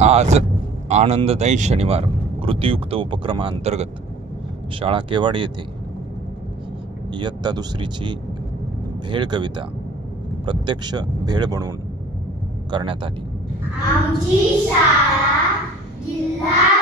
आज आनंददायी शनिवार कृतीयुक्त उपक्रमाअंतर्गत शाळा केवाडी येथे इयत्ता दुसरीची भेळ कविता प्रत्यक्ष भेळ बनवून करण्यात आली। आमची शाळा जिल्हा